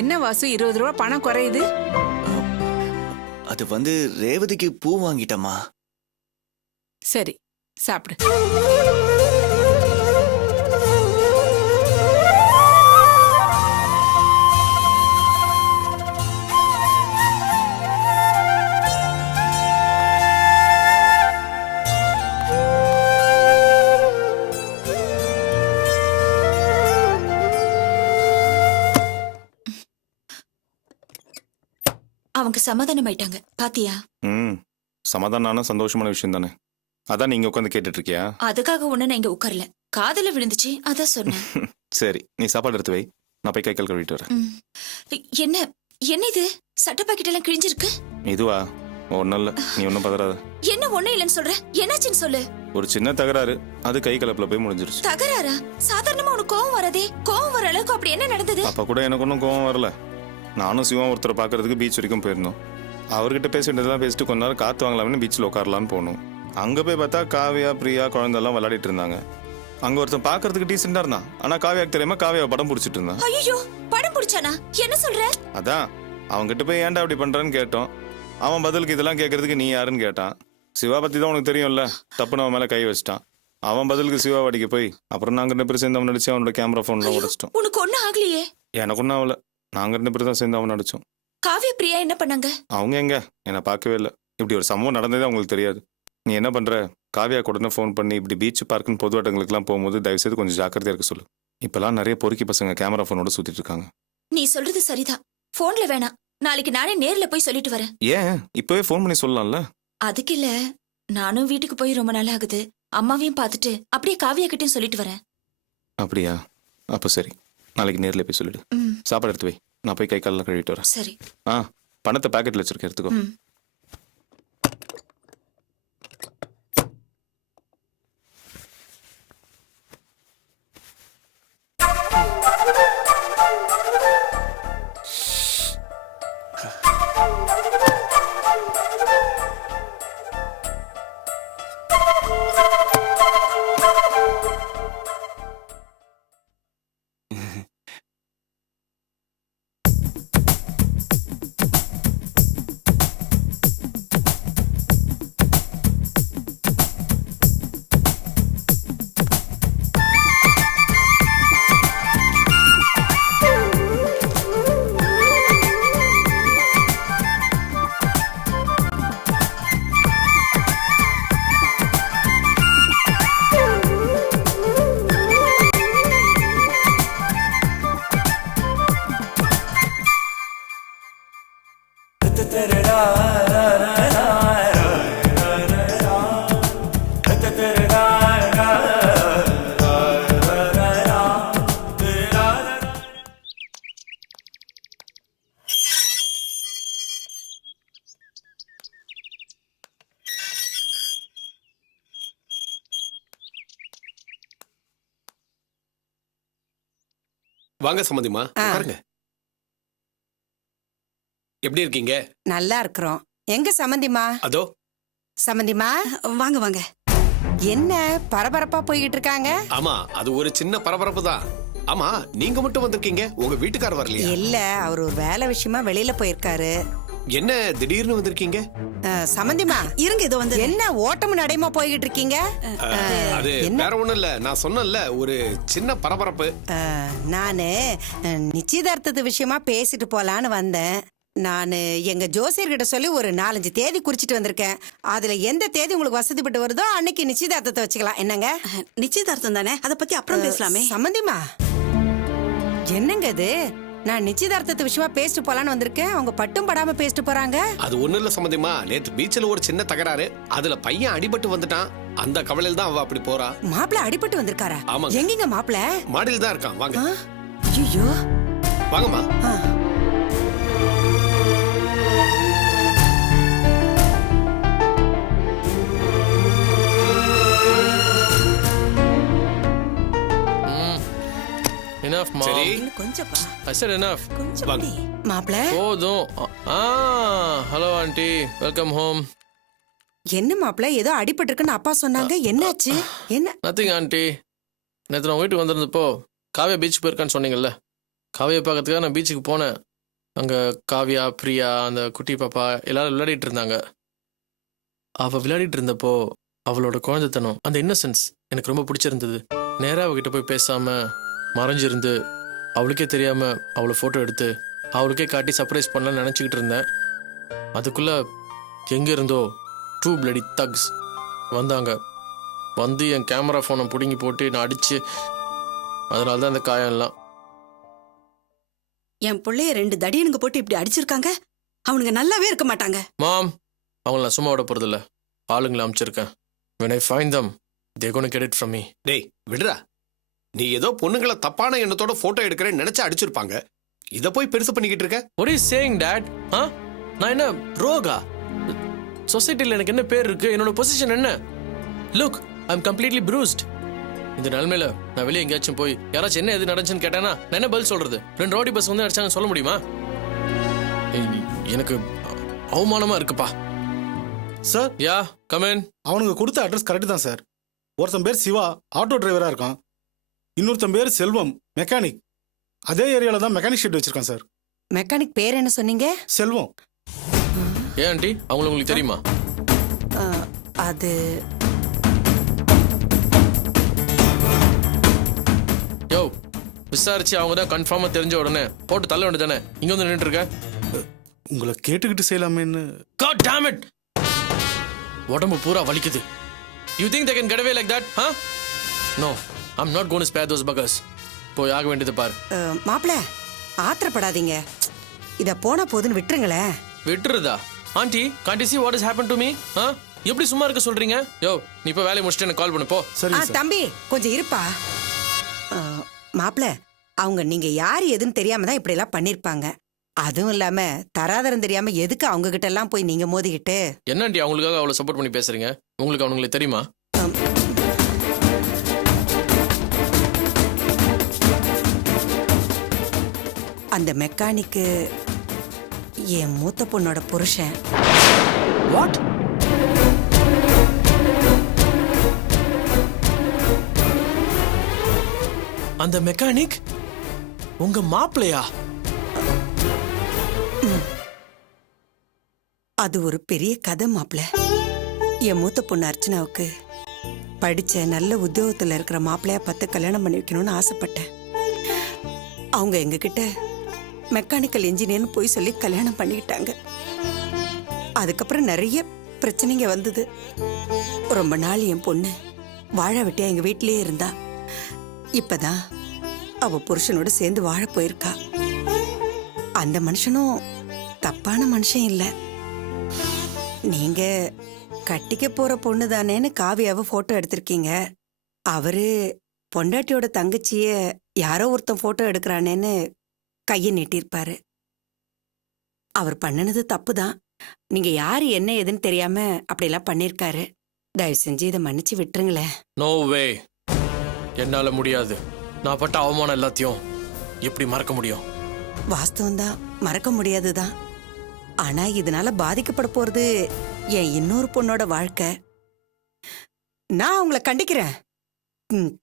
என்ன வாசு 20 ரூபா பணம் குறையுது? அது வந்து ரேவதிக்கு பூ வாங்கிட்டமா. சரி சாப்பிடு. அவங்க சமாதானம் ஆயிட்டாங்க பாத்தியா? சமாதான சந்தோஷமான விஷயம் தானே. அதான் நீங்க உட்காந்து கேட்டுட்டு இருக்கியா? அதுக்காக ஒண்ணு நான் இங்க உட்காரல, காதுல விழுந்துச்சு அதான் சொன்னேன். சரி நீ சாப்பாடு எடுத்து வை, நான் போய் கை கால் கழுவிட்டு வரேன். என்ன என்ன இது சட்டை பாக்கெட் எல்லாம் கிழிஞ்சிருக்கு? இதுவா? ஒன்னும் இல்ல, நீ ஒன்னும் பதறாத. என்ன ஒண்ணு இல்லன்னு சொல்ற, என்னாச்சுன்னு சொல்லு. ஒரு சின்ன தகராறு, அது கை கலப்புல போய் முடிஞ்சிருச்சு. தகராறா? சாதாரணமா உனக்கு கோவம் வரதே, கோவம் வர அளவுக்கு அப்படி என்ன நடந்தது? அப்ப கூட எனக்கு ஒன்னும் கோவம் வரல. நானும் சிவம் ஒருத்தரை பாக்குறதுக்கு பீச் வரைக்கும் போயிருந்தோம். அவர்கிட்ட பேசிட்டதெல்லாம் பேசிட்டு கொஞ்ச நேரம் காத்து வாங்கலாம்னு பீச்சில் உட்காரலான்னு போனோம். அங்க போய் பார்த்தா காவியா பிரியா குழந்தெல்லாம் விளையாடிட்டு இருந்தாங்க. அங்க ஒருத்தன் பாக்குறதுக்கு டீசெண்டா இருந்தான், ஆனா காவியாக்கு தெரியாம காவியாவை படம் பிடிச்சிட்டு இருந்தான். ஐயோ படம் பிடிச்சானா? என்ன சொல்ற? அதான் அவன்கிட்ட போய் ஏன்டா அப்படி பண்றான்னு கேட்டோம். அவன் பதிலுக்கு இதெல்லாம் கேட்கறதுக்கு நீ யாருன்னு கேட்டான். சிவா பத்தி தான் உனக்கு தெரியும்ல, தப்புன்னு அவன் மேல கை வச்சிட்டான். அவன் பதிலுக்கு சிவா வடிக்க போய் அப்புறம் நாங்க 2 பேரும் சேர்ந்து அவன் நடிச்சு அவனோட கேமரா போன்ல உடைச்சிட்டோம். உனக்கு ஒண்ணும் ஆகலையே? எனக்கு ஒன்னும் ஆகல, நாங்க 2 பேரும் தான் சேர்ந்து அவன் நடிச்சோம். காவியா பிரியா என்ன பண்ணாங்க? அவங்க எங்க என்ன பார்க்கவே இல்லை. இப்படி ஒரு சம்பவம் நடந்ததே அவங்களுக்கு தெரியாது. நீ என்ன பண்ற, காவியா உடனே ஃபோன் பண்ணி இப்படி பீச் பார்க்குன்னு பொது இடங்களுக்குலாம் போகும்போது தயவுசெய்து கொஞ்சம் ஜாக்கிரதையா இருக்க சொல்லு. இப்பெல்லாம் நிறைய பொறுக்கி பசங்க கேமரா போனோட சுத்திட்டு இருக்காங்க. நீ சொல்றது சரிதான், போன்ல வேணாம், நாளைக்கு நானே நேர்ல போய் சொல்லிட்டு வரேன். ஏன் இப்பவே ஃபோன் பண்ணி சொல்லலாம்ல? அதுக்கு இல்ல, நானும் வீட்டுக்கு போய் ரொம்ப நாள் ஆகுது, அம்மாவையும் பார்த்துட்டு அப்படியே காவியா கிட்டயும் சொல்லிட்டு வரேன். அப்படியா? அப்போ சரி, நாளைக்கு நேர்ல போய் சொல்லிடு. சாப்பாடு எடுத்து வை, நான் போய் கை காலெல்லாம் கழுவிட்டு வரேன். சரி. பணத்தை பாக்கெட்ல வச்சிருக்க, எடுத்துக்கோ. வாங்க சம்மந்திமா, உட்காருங்க. எப்படி இருக்கீங்க? நல்லா இருக்கிறோம். எங்க சம்மந்திமா? அதோ. சம்மந்திமா வாங்க வாங்க. என்ன பரபரப்பா போய்கிட்டு இருக்காங்க? ஆமா, அது ஒரு சின்ன பரபரப்பு தான். ஆமா, நீங்க மட்டும் வந்திருக்கீங்க, உங்க வீட்டுக்காரர் வரலையா? இல்ல, அவர் ஒரு வேலை விஷயமா வெளியில போயிருக்காரு. என்ன திடீர்னு வந்திருக்கீங்க? சம்மந்திமா இருங்க, இது வந்து என்ன ஓட்டமும் நடையுமா போய்கிட்டு இருக்கீங்க? அது வேற ஒண்ணும் இல்ல, நான் சொன்னேன்ல ஒரு சின்ன பரபரப்பு. நானு நிச்சயதார்த்தத்து விஷயமா பேசிட்டு போலான்னு வந்தேன். நான் எங்க ஜோசியர்கிட்ட சொல்லி ஒரு 4-5 தேதி குறிச்சிட்டு வந்திருக்கேன். அதுல எந்த தேதி உங்களுக்கு வசதிப்பட்டு வருதோ அன்னைக்கு நிச்சயதார்த்தத்தை வச்சுக்கலாம். என்னங்க? நிச்சயதார்த்தம் தானே, அத பத்தி அப்புறம் பேசலாமே. சம்மந்திமா என்னங்க இது? நான் நிச்சயதார்த்தத்து விஷயமா பேசிட்டு போலான்னு வந்திருக்கேன், அவங்க பட்டும் படாம பேசிட்டு போறாங்க. அது ஒண்ணும் இல்ல சம்மந்திமா, நேத்து பீச்சில் ஒரு சின்ன தகராறு, அதுல பையன் அடிபட்டு வந்துட்டான். அந்த கவலையில தான் அவ அப்படி போறா. மாப்பிள அடிபட்டு வந்திருக்காரா? ஆமாங்க. எங்கங்க மாப்பிள? மாடியில் தான் இருக்கான். வாங்க. ஐயோ, வாங்கம்மா. Enough, mom. சரி. கொஞ்சப்பா. I said enough. கொஞ்சம் வாங்க. மாப்பிள. போதும். Hello auntie. Welcome home. என்ன மாப்பிள, ஏதோ அடிபட்டு இருக்குன்னு அப்பா சொன்னாங்க, என்னாச்சு? என்ன? Nothing auntie. நேற்று நான் வீட்டுக்கு வந்திருந்தப்போ காவியா பீச் போயிருக்கான்னு சொன்னீங்கல்ல, காவியை பார்க்கறதுக்காக நான் பீச்சுக்கு போனேன். அங்கே காவியா பிரியா அந்த குட்டி பாப்பா எல்லாரும் விளையாடிட்டு இருந்தாங்க. அவள் விளையாடிட்டு இருந்தப்போ அவளோட குழந்தைத்தனம், அந்த இன்னசென்ஸ் எனக்கு ரொம்ப பிடிச்சிருந்தது. நேராக அவகிட்ட போய் பேசாமல் மறைஞ்சிருந்து அவளுக்கே தெரியாமல் அவளை ஃபோட்டோ எடுத்து அவளுக்கே காட்டி சர்ப்ரைஸ் பண்ணலாம்னு நினச்சிக்கிட்டு இருந்தேன். அதுக்குள்ளே எங்கே இருந்தோ 2 bloody thugs வந்தாங்க. வந்து என் கேமரா ஃபோனை பிடுங்கி போட்டு நான் அடித்து, அதனால தான் அந்த காயம் எல்லாம். என் பிள்ளைய 2 தடியனுங்க போட்டு இப்படி அடிச்சிருக்காங்க. அவனுங்க நல்லாவே இருக்க மாட்டாங்க. மாம், அவங்கள நான் சும்மா விட போகிறதில்ல. ஆளுங்களை அமைச்சிருக்கேன். when I find them they're going to get it from me. டேய் விடுறா, நீ ஏதோ பொண்ணுங்களை தப்பான எண்ணத்தோட போட்டோ எடுக்கிறேன்னு நினைச்சு அடிச்சிருப்பாங்க. இத போய் பெருசு பண்ணிக்கிட்டு இருக்க. what are you saying dad? நான் என்ன ரோகா? சொசைட்டியில் எனக்கு என்ன பேர் இருக்கு? என்னோட பொசிஷன் என்ன? Look, I am completely ப்ரூஸ்ட். இந்த நிலைமையில நான் வெளியே எங்கேயாச்சும் போய் யாராச்சும் என்ன எது நடந்துச்சுன்னு கேட்டேன்னா நான் என்ன பதில் சொல்றது? 2 ரோடி பஸ் வந்து அடிச்சாங்க சொல்ல முடியுமா? எனக்கு அவமானமா இருக்குப்பா. Sir, yeah come in. அவனுங்க கொடுத்த அட்ரஸ் கரெக்ட் தான் சார். ஒருத்தன் பேர் சிவா, ஆட்டோ டிரைவரா இருக்கான். இன்னொருத்தன் பேர் செல்வம், மெக்கானிக். அதே ஏரியால தான் மெக்கானிக் ஷெட் வச்சிருக்கான் சார். மெக்கானிக் பேர் என்ன சொன்னீங்க? செல்வம். ஏன் ஆண்டி, அவங்கள உங்களுக்கு தெரியுமா? அது யோ, விசாரிச்சு அவங்க தான் கன்ஃபார்மா தெரிஞ்ச உடனே போட்டு தள்ள வேண்டியது தானே. இங்க வந்து நின்றுட்டு இருக்க. உங்களை கேட்டுக்கிட்டு செய்யலாமேன்னு. God damn it! உடம்பு பூரா வலிக்குது. You think they can get away like that? Huh? No, I'm not going to spare those buggers. போய் ஆக வேண்டியது பாரு. மாப்பிள, ஆத்திரப்படாதீங்க. இத போனா போதுன்னு விட்டுருங்களேன். விட்டுருதா? Aunty, can't you see what has happened to me? எப்படி சும்மா இருக்க சொல்றீங்க? யோ, நீ இப்ப வேலையை முடிச்சுட்டு எனக்கு கால் பண்ணு போ. சரி சார். தம்பி கொஞ்சம் இருப்பா. மாப்பிள, அவங்க நீங்க யாரு எதுன்னு தெரியாம தான் இப்படி எல்லாம் பண்ணிருப்பாங்க. அதுவும் இல்லாம தராதரம் தெரியாம எதுக்கு அவங்க கிட்ட எல்லாம் போய் நீங்க மோதிக்கிட்டு? என்ன ஆண்டி அவங்களுக்காக அவ்வளவு சப்போர்ட் பண்ணி பேசுறீங்க? உங்களுக்கு அவங்களுக்கு தெரியுமா? அந்த மெக்கானிக்கு என் மூத்த பொண்ணோட புருஷன். வாட்? அந்த மெக்கானிக் உங்க மாப்பிள்ளையா? அது ஒரு பெரிய கதை மாப்பிள. என் மூத்த பொண்ணு அர்ச்சனாவுக்கு படிச்ச நல்ல உத்தியோகத்துல இருக்கிற மாப்பிள்ளையா பார்த்து கல்யாணம் பண்ணி வைக்கணும்னு ஆசைப்பட்டேன். அவங்க எங்ககிட்ட மெக்கானிக்கல் இன்ஜினியர்னு போய் சொல்லி கல்யாணம் பண்ணிக்கிட்டாங்க. அதுக்கப்புறம் நிறைய பிரச்சனைங்க வந்தது. ரொம்ப நாள் என் பொண்ணு வாழ வெட்டியா எங்க வீட்டிலேயே இருந்தா. இப்பதான் அவ புருஷனோட சேர்ந்து வாழ போயிருக்கா. அந்த மனுஷனும் தப்பான மனுஷன் இல்ல. நீங்க கட்டிக்க போற பொண்ணு தானேன்னு காவியாவை போட்டோ எடுத்திருக்கீங்க. அவரு பொண்டாட்டியோட தங்கச்சிய யாரோ ஒருத்தன் போட்டோ எடுக்கிறானேன்னு கையை நீட்டிருப்பாரு. அவர் பண்ணினது தப்பு தான். நீங்க யாரு என்ன ஏதுன்னு தெரியாம அப்படியெல்லாம் பண்ணிருக்காரு. தயவு செஞ்சு இதை மன்னிச்சு விட்டுருங்களேன். நோ வே, என்னால முடியாது. நான் பட்ட அவமானம் எல்லாத்தையும் எப்படி மறக்க முடியும்? வாஸ்தவம் தான், மறக்க முடியாதுதான். ஆனா இதனால பாதிக்கப்பட போறது என் இன்னொரு பொண்ணோட வாழ்க்கை. நான் உங்களை கண்டிக்கிறேன்,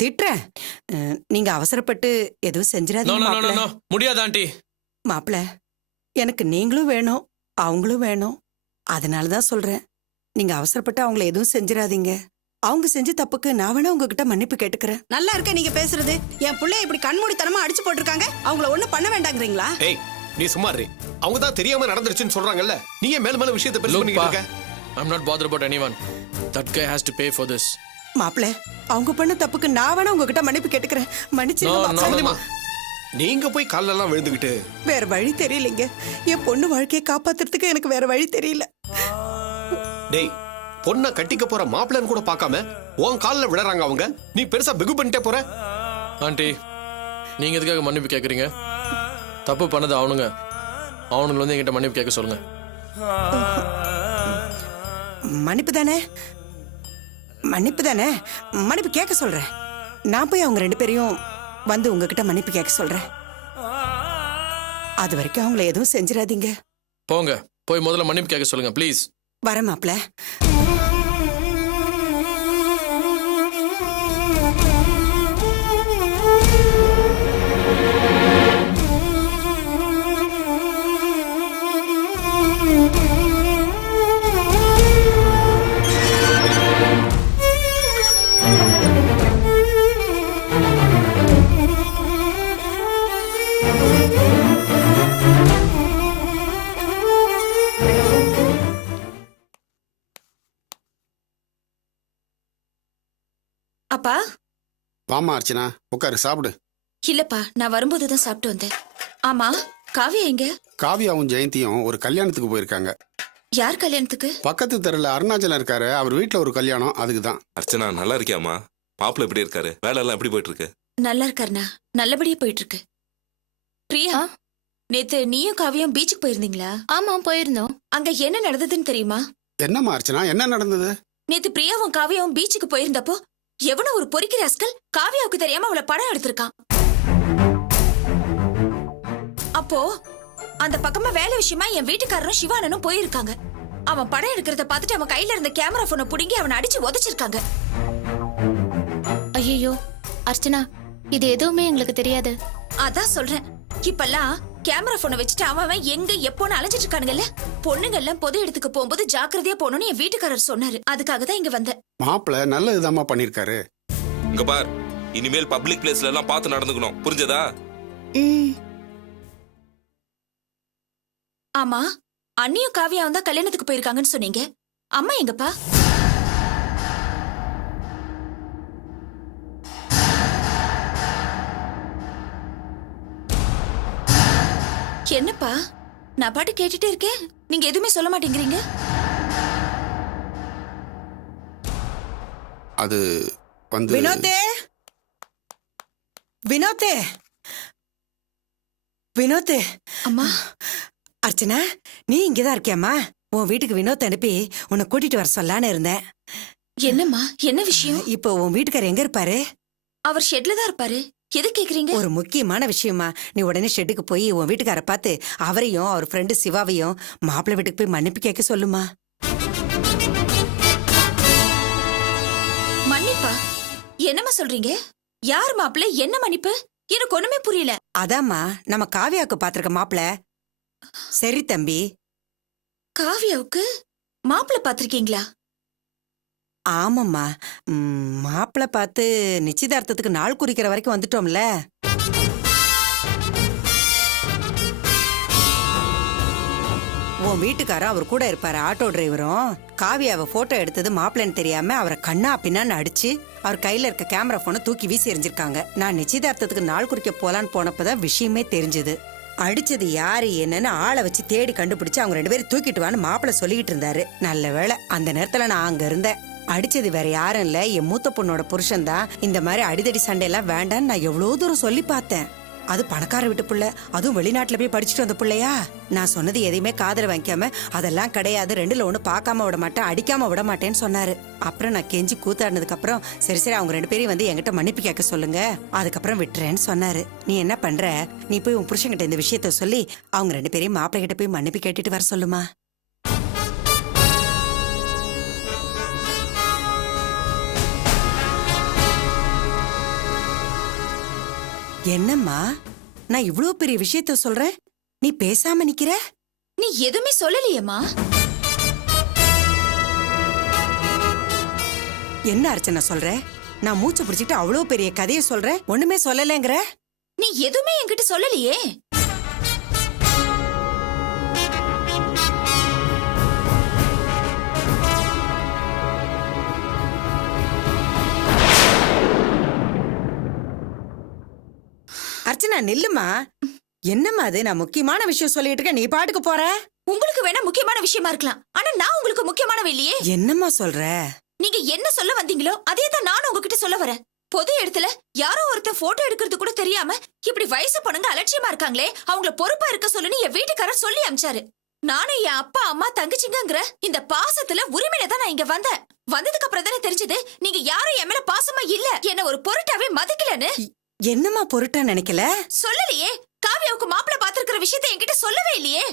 திட்டுறேன். நீங்க அவசரப்பட்டு எதுவும் செஞ்சிடாதீங்க. முடியாது ஆண்டி. மாப்பிள, எனக்கு நீங்களும் வேணும் அவங்களும் வேணும். அதனாலதான் சொல்றேன், நீங்க அவசரப்பட்டு அவங்கள எதுவும் செஞ்சிடாதீங்க. அவங்க செஞ்ச தப்புக்கு நான் வேணா உங்ககிட்ட மன்னிப்பு கேட்டுக்கிறேன். நல்லா இருக்க நீங்க பேசுறது. என் பிள்ளைய இப்படி கண்மூடித்தனமா அடிச்சு போட்டிருக்காங்க. அவங்கள ஒண்ணும் பண்ண வேண்டாங்கிறீங்களா? ஏய், நீ சும்மா இரு. அவங்க தான் தெரியாம நடந்துருச்சுன்னு சொல்றாங்கல்ல. நீ ஏன் மேல மேல விஷயத்தை பெருசு பண்ணிக்கிட்டு இருக்க? I'm not bothered about anyone. That guy has to pay for this. மாப்பிள, அவங்க பண்ண தப்புக்கு நான் வேணா உங்ககிட்ட மன்னிப்பு கேட்டுக்கிறேன். மன்னிச்சிருங்க. நீங்க போய் காலெல்லாம் விழுந்துகிட்டு. வேற வழி தெரியலைங்க. என் பொண்ணு வாழ்க்கையை காப்பாத்துறதுக்கு எனக்கு வேற வழி தெரியல. டேய், பொண்ணை கட்டிக்க போற மாப்பிள்ளன்னு கூட பார்க்காம உன் காலில் விழறாங்க அவங்க. நீ பெருசா பிகு பண்ணிட்டே போற. ஆண்டி, நீங்க எதுக்காக மன்னிப்பு கேட்குறீங்க? தப்பு பண்ணது அவனுங்க. அவனுங்களை வந்து என்கிட்ட மன்னிப்பு கேட்க சொல்லுங்க. மன்னிப்பு தானே, மன்னிப்பு தானே, மன்னிப்பு கேட்க சொல்றேன். நான் போய் அவங்க 2 பேரையும் வந்து உங்ககிட்ட மன்னிப்பு கேட்க சொல்றேன். அது வரைக்கும் அவங்கள எதுவும் செஞ்சிடாதீங்க. போங்க, போய் முதல்ல மன்னிப்பு கேட்க சொல்லுங்க ப்ளீஸ். வர மாப்பிள. ஆமாப்பா. வாமா அர்ச்சனா, உட்காரு சாப்பிடு. இல்லப்பா, நான் வரும்போது தான் சாப்பிட்டு வந்தேன். ஆமா, காவியா எங்க? காவியாவும் ஜெயந்தியும் ஒரு கல்யாணத்துக்கு போயிருக்காங்க. யார் கல்யாணத்துக்கு? பக்கத்து தெருல அருணாச்சலம் இருக்காரு, அவர் வீட்டுல ஒரு கல்யாணம், அதுக்கு தான். அர்ச்சனா நல்லா இருக்கியாமா? மாப்பிள்ள எப்படி இருக்காரு? வேலை எல்லாம் எப்படி போயிட்டு இருக்கு? நல்லா இருக்காருண்ணா, நல்லபடியா போயிட்டு இருக்கு. பிரியா, நேத்து நீயும் காவியும் பீச்சுக்கு போயிருந்தீங்களா? ஆமா, போயிருந்தோம். அங்க என்ன நடந்ததுன்னு தெரியுமா? என்னம்மா அர்ச்சனா, என்ன நடந்தது? நேத்து பிரியாவும் காவியாவும் பீச்சுக்கு போயிருந்தப்போ எவனோ ஒரு பொறுக்கி ராஸ்கல் காவியாவுக்கு தெரியாம அவளை படம் எடுத்திருக்கான். அப்போ அந்த பக்கமா வேலை விஷயமா என் வீட்டுக்காரரும் சிவானனும் போயிருக்காங்க. அவன் படம் எடுக்கிறத பார்த்துட்டு அவன் கையில இருந்த கேமரா போனை புடுங்கி அவனை அடிச்சு உதைச்சிருக்காங்க. ஐயோ அர்ச்சனா, இது எதுவுமே எங்களுக்கு தெரியாது. அதான் சொல்றேன், இப்பெல்லாம் கேமரா போனை வச்சுட்டு அவன் எங்க எப்போன்னு அலைஞ்சிட்டு இருக்கானுங்கல்ல. பொண்ணுங்க எல்லாம் பொது இடத்துக்கு போகும்போது ஜாக்கிரதையா போகணும்னு என் வீட்டுக்காரர் சொன்னாரு. அதுக்காக தான் இங்க வந்தேன். மாப்பிள்ள நல்லதுதாம்மா பண்ணிருக்காரு. இங்க பார், இனிமேல் பப்ளிக் பிளேஸ்ல எல்லாம் பார்த்து நடந்துக்கணும், புரிஞ்சதா? ஆமா, அண்ணியும் காவியாவும் தான் கல்யாணத்துக்கு போயிருக்காங்கன்னு சொன்னீங்க. அம்மா எங்கப்பா? என்னப்பா, நான் பாட்டு கேட்டுட்டே இருக்கேன், நீங்க எதுவுமே சொல்ல மாட்டேங்கிறீங்க. அது வந்து வினோத்தே, வினோத்தே, வினோத்தே. அம்மா. அர்ச்சனா, நீ இங்கதான் இருக்கியாம்மா? உன் வீட்டுக்கு வினோத் அனுப்பி உன்னை கூட்டிட்டு வர சொல்லான்னு இருந்தேன். என்னம்மா, என்ன விஷயம்? இப்போ உன் வீட்டுக்காரர் எங்க இருப்பாரு? அவர் ஷெட்ல தான் இருப்பாரு. எது கேக்குறீங்க? ஒரு முக்கியமான விஷயமா, நீ உடனே ஷெட்டுக்கு போய் உன் வீட்டுக்கார பார்த்து அவரையும் அவர் ஃப்ரெண்டு சிவாவையும் மாப்பிள்ளை வீட்டுக்கு போய் மன்னிப்பு கேட்க சொல்லுமா. மன்னிப்பா? என்னம்மா சொல்றீங்க? யார் மாப்பிள்ளை? என்ன மன்னிப்பு? எனக்கு ஒண்ணுமே புரியல. அதாம்மா, நம்ம காவியாவுக்கு பாத்திருக்க மாப்பிள்ளை. சரி தம்பி. காவியாவுக்கு மாப்பிள்ளை பாத்திருக்கீங்களா? ஆமாம்மா, மாப்பிள்ளை பார்த்து நிச்சயதார்த்தத்துக்கு நாள் குறிக்கிற வரைக்கும் வந்துட்டோம்ல. உன் வீட்டுக்காரன் அவர் கூட இருப்பாரு, ஆட்டோ டிரைவரும். காவியாவை போட்டோ எடுத்தது மாப்பிள்ளைன்னு தெரியாம அவரை கண்ணா பின்னான்னு அடிச்சு அவர் கையில இருக்க கேமரா போனை தூக்கி வீசி எறிஞ்சிருக்காங்க. நான் நிச்சயதார்த்தத்துக்கு நாள் குறிக்க போலான்னு போனப்பதான் விஷயமே தெரிஞ்சது. அடிச்சது யாரு என்னன்னு ஆளை வச்சு தேடி கண்டுபிடிச்சு அவங்க 2 பேரும் தூக்கிட்டு வான்னு மாப்பிள்ளை சொல்லிக்கிட்டு இருந்தாரு. நல்ல வேளை அந்த நேரத்துல நான் அங்க இருந்தேன். அடிச்சது வேற யாரும் இல்ல, என் மூத்த பொண்ணோட புருஷன் தான். இந்த மாதிரி அடிதடி சண்டை எல்லாம் வேண்டான்னு நான் எவ்வளவு தூரம் சொல்லி பார்த்தேன். அது பணக்கார வீட்டு புள்ள, அதுவும் வெளிநாட்டுல போய் படிச்சுட்டு வந்த பிள்ளையா. நான் சொன்னது எதையுமே காதுல வைக்காம அதெல்லாம் கிடையாது, 2ல 1 பார்க்காம விட மாட்டேன், அடிக்காம விட மாட்டேன்னு சொன்னாரு. அப்புறம் நான் கெஞ்சி கூத்தாடினதுக்கு அப்புறம் சரி சரி அவங்க 2 பேரையும் வந்து என்கிட்ட மன்னிப்பு கேட்க சொல்லுங்க, அதுக்கப்புறம் விட்டுறேன்னு சொன்னாரு. நீ என்ன பண்ற, நீ போய் உன் புருஷன்கிட்ட இந்த விஷயத்த சொல்லி அவங்க 2 பேரையும் மாப்பிள்ளை கிட்ட போய் மன்னிப்பு கேட்டுட்டு வர சொல்லுமா. என்னம்மா, நான் இவ்ளோ பெரிய விஷயத்த சொல்றேன், நீ பேசாம நிக்கிற? நீ எதுவுமே சொல்லலையேம்மா. என்ன அர்ச்சனா சொல்ற? நான் மூச்சு பிடிச்சிட்டு அவ்வளோ பெரிய கதையை சொல்றேன், ஒண்ணுமே சொல்லலைங்கிற? நீ எதுவுமே என்கிட்ட சொல்லலையே. அர்ச்சனா நில்லுமா. என்னம்மா அது, நான் முக்கியமான விஷயம் சொல்லிட்டு இருக்கேன், நீ பாட்டுக்கு போற. உங்களுக்கு வேணா முக்கியமான விஷயமா இருக்கலாம், ஆனா நான் உங்களுக்கு முக்கியமானவ இல்லையே. என்னம்மா சொல்ற? நீங்க என்ன சொல்ல வந்தீங்களோ அதே தான் நானும் உங்ககிட்ட சொல்ல வரேன். பொது இடத்துல யாரோ ஒருத்தர் போட்டோ எடுக்கிறது கூட தெரியாம இப்படி வயசு பொண்ணுங்க அலட்சியமா இருக்காங்களே, அவங்கள பொறுப்பா இருக்க சொல்லுன்னு என் வீட்டுக்காரர் சொல்லி அனுப்பிச்சாரு. நானும் என் அப்பா அம்மா தங்கச்சிங்கிற இந்த பாசத்துல உரிமையில தான் நான் இங்க வந்தேன். வந்ததுக்கு அப்புறம் தானே தெரிஞ்சது நீங்க யாரும் என் மேல பாசமா இல்ல, என்ன ஒரு பொருட்டாவே மதிக்கலன்னு. என்னம்மா பொருட்டா நினைக்கல? சொல்லலையே. காவியாவுக்கு மாப்பிள்ளை பாத்திருக்கிற விஷயத்தை என்கிட்ட சொல்லவே இல்லையே.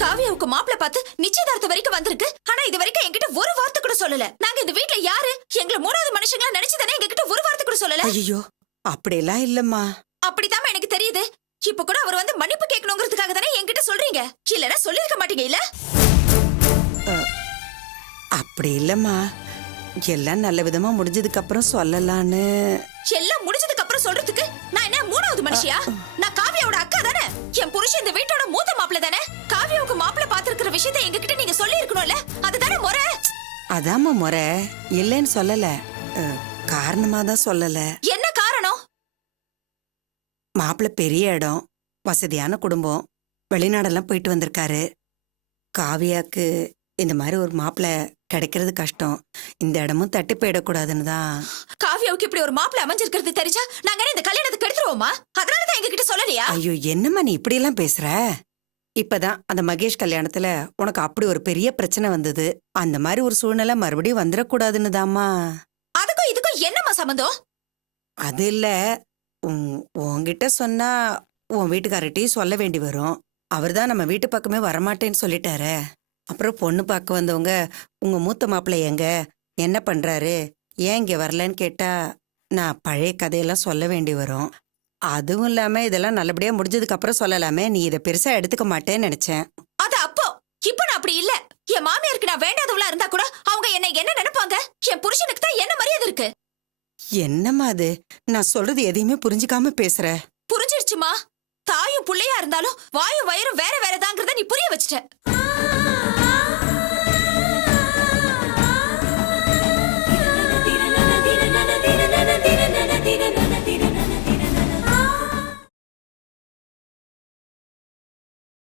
காவியாவுக்கு மாப்பிள்ளை பார்த்து நிச்சயதார்த்தம் வரைக்கும் வந்திருக்கு, ஆனா இது வரைக்கும் என்கிட்ட ஒரு வார்த்தை கூட சொல்லல. நாங்க இந்த வீட்ல யாரு, எங்களை 3வது மனுஷங்களா நினைச்சுதானே எங்ககிட்ட ஒரு வார்த்தை கூட சொல்லல. ஐயோ அப்படியெல்லாம் இல்லம்மா. அப்படிதான் எனக்கு தெரியுது. இப்ப கூட அவர் வந்து மன்னிப்பு கேட்கணுங்கிறதுக்காக தானே என்கிட்ட சொல்றீங்க, இல்லன்னா சொல்லிருக்க மாட்டீங்க இல்ல? அப்படி இல்லம்மா, எல்லாம் நல்ல விதமா முடிஞ்சதுக்கு அப்புறம் சொல்லலான்னு. எல்லாம் முடிஞ்சதுக்கு அப்புறம் சொல்றதுக்கு நான் என்ன மூணாவது மனுஷியா? நான் காவியாவோட அக்கா தானே. என் புருஷன் இந்த வீட்டோட மூத்த மாப்பிள்ளை தானே. காவியாவுக்கு மாப்பிள்ளை பாத்துருக்கிற விஷயத்தை எங்ககிட்ட நீங்க சொல்லி இருக்கணும்ல. அதுதானே முறை. அதாம்மா முறை, இல்லைன்னு சொல்லல. காரணமா தான் சொல்லல. என்ன காரணம்? மாப்பிள்ளை பெரிய இடம், வசதியான குடும்பம், வெளிநாடெல்லாம் போயிட்டு வந்திருக்காரு. காவியாக்கு இந்த மாதிரி ஒரு மாப்பிள்ளை கிடைக்கிறது கஷ்டம். இந்த இடமும் தட்டி போயிடக்கூடாதுன்னு தான். காவியாவுக்கு இப்படி ஒரு மாப்பிள்ளை அமைஞ்சிருக்கிறது தெரிஞ்சா நாங்க இந்த கல்யாணத்துக்கு எடுத்துருவோமா? அதனாலதான் எங்க கிட்ட சொல்லலையா? ஐயோ, என்னம்மா நீ இப்படி எல்லாம் பேசுற? இப்பதான் அந்த மகேஷ் கல்யாணத்துல உனக்கு அப்படி ஒரு பெரிய பிரச்சனை வந்தது. அந்த மாதிரி ஒரு சூழ்நிலை மறுபடியும் வந்துடக்கூடாதுன்னு தாம்மா. அதுக்கும் இதுக்கும் என்னம்மா சம்பந்தம்? அது இல்ல, உன்கிட்ட சொன்னா உன் வீட்டுக்காரர்கிட்டயும் சொல்ல வேண்டி வரும். அவர்தான் நம்ம வீட்டு பக்கமே வரமாட்டேன்னு சொல்லிட்டாரே. அப்புறம் பொண்ணு பார்க்க வந்தவங்க உங்க மூத்த மாப்பிள்ளை எங்க, என்ன பண்றாரு, ஏன் இங்க வரலன்னு கேட்டா நான் பழைய கதையெல்லாம் சொல்ல வேண்டி வரும். அதுவும் இல்லாம இதெல்லாம் நல்லபடியா முடிஞ்சதுக்கு அப்புறம் சொல்லலாமே. நீ இதை பெருசா எடுத்துக்க மாட்டேன்னு நினைச்சேன். அது அப்போ. இப்ப நான் அப்படி இல்ல. என் மாமியாருக்கு நான் வேண்டாதவளா இருந்தா கூட அவங்க என்ன நினைப்பாங்க? என் புருஷனுக்கு தான் என்ன மரியாதை இருக்கு. என்னம்மா அது, நான் சொல்றது எதையுமே புரிஞ்சுக்காம பேசுற. புரிஞ்சிருச்சுமா. தாயும் புள்ளையா இருந்தாலும் வாயும் வயிறும் வேற வேறதாங்கிறத நீ புரிய வச்சுட்ட.